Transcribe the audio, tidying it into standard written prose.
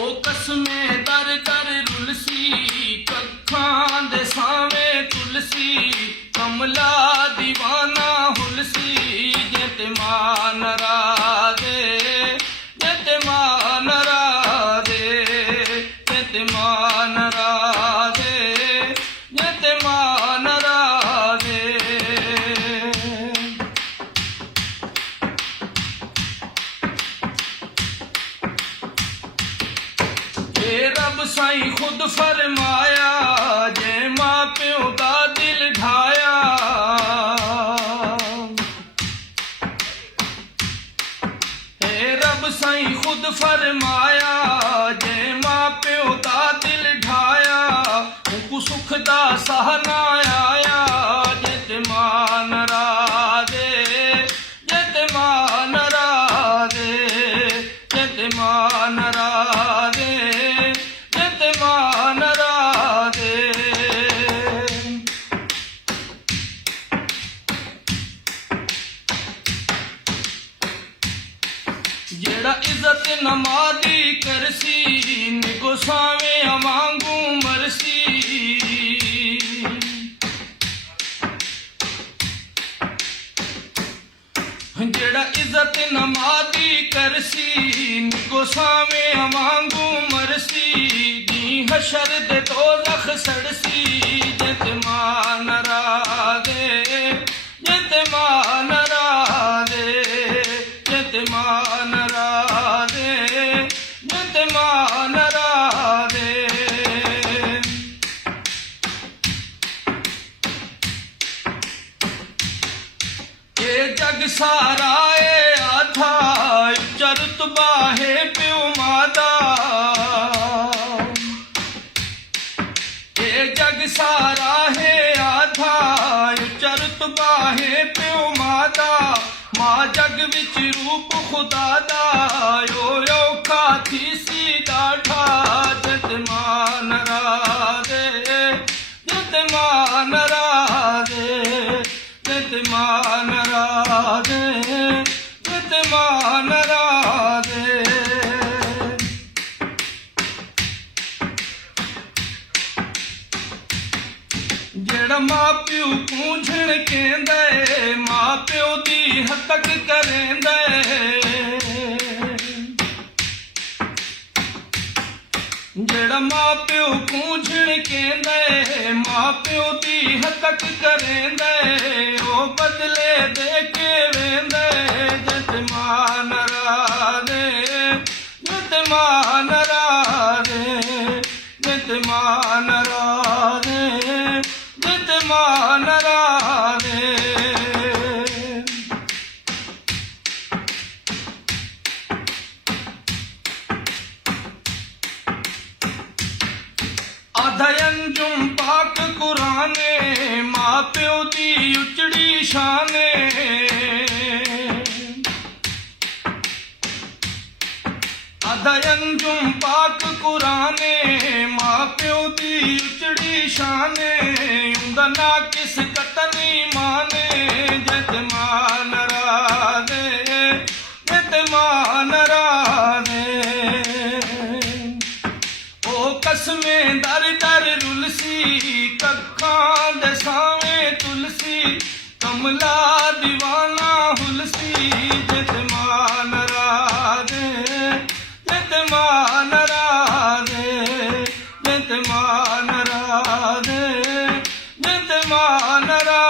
ਕਸਮੇ ਦਰ ਦਰ ਰੁਲਸੀ, ਕੱਖਾਂ ਦੇ ਸਾਵੇਂ ਤੁਲਸੀ, ਕਮਲਾ ਦੀਵਾਨਾ ਹੁਲਸੀ। ਜੇ ਤੇ ਮਾਨ ਰਾਧੇ, ਜੇ ਤੇ ਮਾਨ ਰਾਧੇ, ਜੇ ਤੇ ਮਾਨ ਰਾਧੇ, ਜੇ ਤੇ ਮਾਨ ਰਾਧੇ। रब साईं खुद फरमाया, जे मां प्यो दा दिल ढाया। रब साईं खुद फरमाया, जे मां प्यो दा दिल ढाया। को सुख दा सहना आया, जे ते मान राधे, जे ते मान राधे, जे ते मान राधे, मान राधे। जेड़ा इज्जत नमादी करसी, निगो सावे वांगू मरसी। जेड़ा इज्जत नमादी करसी, निगो सावे वांगू मरसी। हशर दे दोज़ख सड़सी, जे ते मान राधे, जे ते मान राधे, जे ते मान राधे, जे ते मान राधे। ये जग सारा ए आधा, चरत बाहे प्यो मादा। जग सारा है आधा, चरत बाहे प्यो मादा। मां जग विच रूप खुदा दा, यो खाती सी डाठा। जत मान राधे, जत मान राधे, जत मान राधे, जत मान राधे। जेड़ा मां प्यो पूछण कहंदे, मां प्यो दी हतक करेंदे। जेड़ा मां प्यो पूछण कहंदे, मां प्यो दी हतक करेंदे। ओ बदले दे के वेंदे, जत मान राधे, जत मान राधे, जत मान राधे, जत मान राधे। आधा अंजुम पाक कुराने, मां प्यो दी उचड़ी शाने। आधा अंजुम पाक कुराने, मां प्यो दी उचड़ी शाने। उंदा ना किस कतनी माने, जत मान राधे, जत मान राधे। ओ कसमे दर दर रुलसी, कखां दे सावे तुलसी, कमला दीवाना हुलसी। जत मान राधे, जत मान राधे, जत मान राधे, जत मान राधे।